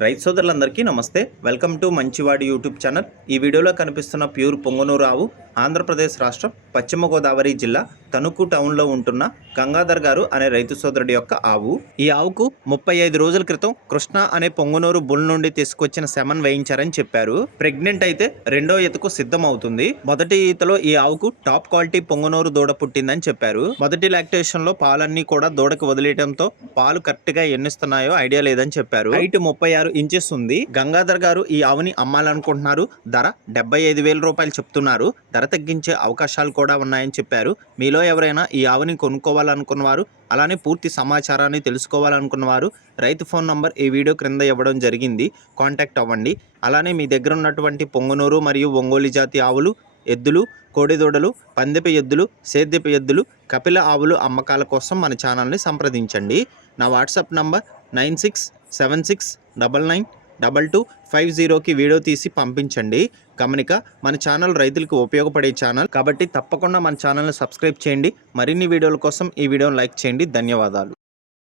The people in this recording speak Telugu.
రైతు సోదరులందరికీ నమస్తే. Welcome to Manchivadi YouTube channel. ఈ వీడియోలో కనిపిస్తున్న ప్యూర్ పొంగనూరు ఆవు ఆంధ్రప్రదేశ్ రాష్ట్రం పశ్చిమ గోదావరి జిల్లా తణుకు టౌన్లో ఉంటున్న గంగాధర్ గారు అనే రైతు సోదరుడి యొక్క ఆవు. ఈ ఆవుకు 35 రోజుల క్రితం కృష్ణ అనే పొంగనూరు బుల్ నుండి తీసుకొచ్చిన సెమన్ వేయించారని చెప్పారు. ప్రెగ్నెంట్ అయితే రెండో ఈతకు సిద్ధం అవుతుంది. మొదటి ఈతలో ఈ ఆవుకు టాప్ క్వాలిటీ పొంగనూరు దూడ పుట్టిందని చెప్పారు. మొదటి లాక్టేషన్ లో పాలన్నీ కూడా దూడకు వదిలేయడంతో పాలు కరెక్ట్ గా ఎన్నిస్తున్నాయో ఐడియా లేదని చెప్పారు. హైట్ 36 ఇంచెస్ ఉంది. గంగాధర్ గారు ఈ ఆవుని అమ్మాలనుకుంటున్నారు. ధర 75,000 రూపాయలు చెప్తున్నారు. ధర తగ్గించే అవకాశాలు కూడా ఉన్నాయని చెప్పారు. మీలో ఎవరైనా ఈ ఆవుని కొనుక్కోవాలనుకున్నవారు, అలానే పూర్తి సమాచారాన్ని తెలుసుకోవాలనుకున్నవారు రైతు ఫోన్ నంబర్ ఈ వీడియో క్రింద ఇవ్వడం జరిగింది. కాంటాక్ట్ అవ్వండి. అలానే మీ దగ్గర ఉన్నటువంటి పొంగనూరు మరియు ఒంగోలు జాతి ఆవులు, ఎద్దులు, కోడిదూడలు, పందెపు ఎద్దులు, సేద్యపు ఎద్దులు, కపిల ఆవులు అమ్మకాల కోసం మన ఛానల్ని సంప్రదించండి. నా వాట్సాప్ నంబర్ 9676999250కి వీడియో తీసి పంపించండి. గమనిక, మన ఛానల్ రైతులకు ఉపయోగపడే ఛానల్ కాబట్టి తప్పకుండా మన ఛానల్ని సబ్స్క్రైబ్ చేయండి. మరిన్ని వీడియోల కోసం ఈ వీడియోని లైక్ చేయండి. ధన్యవాదాలు.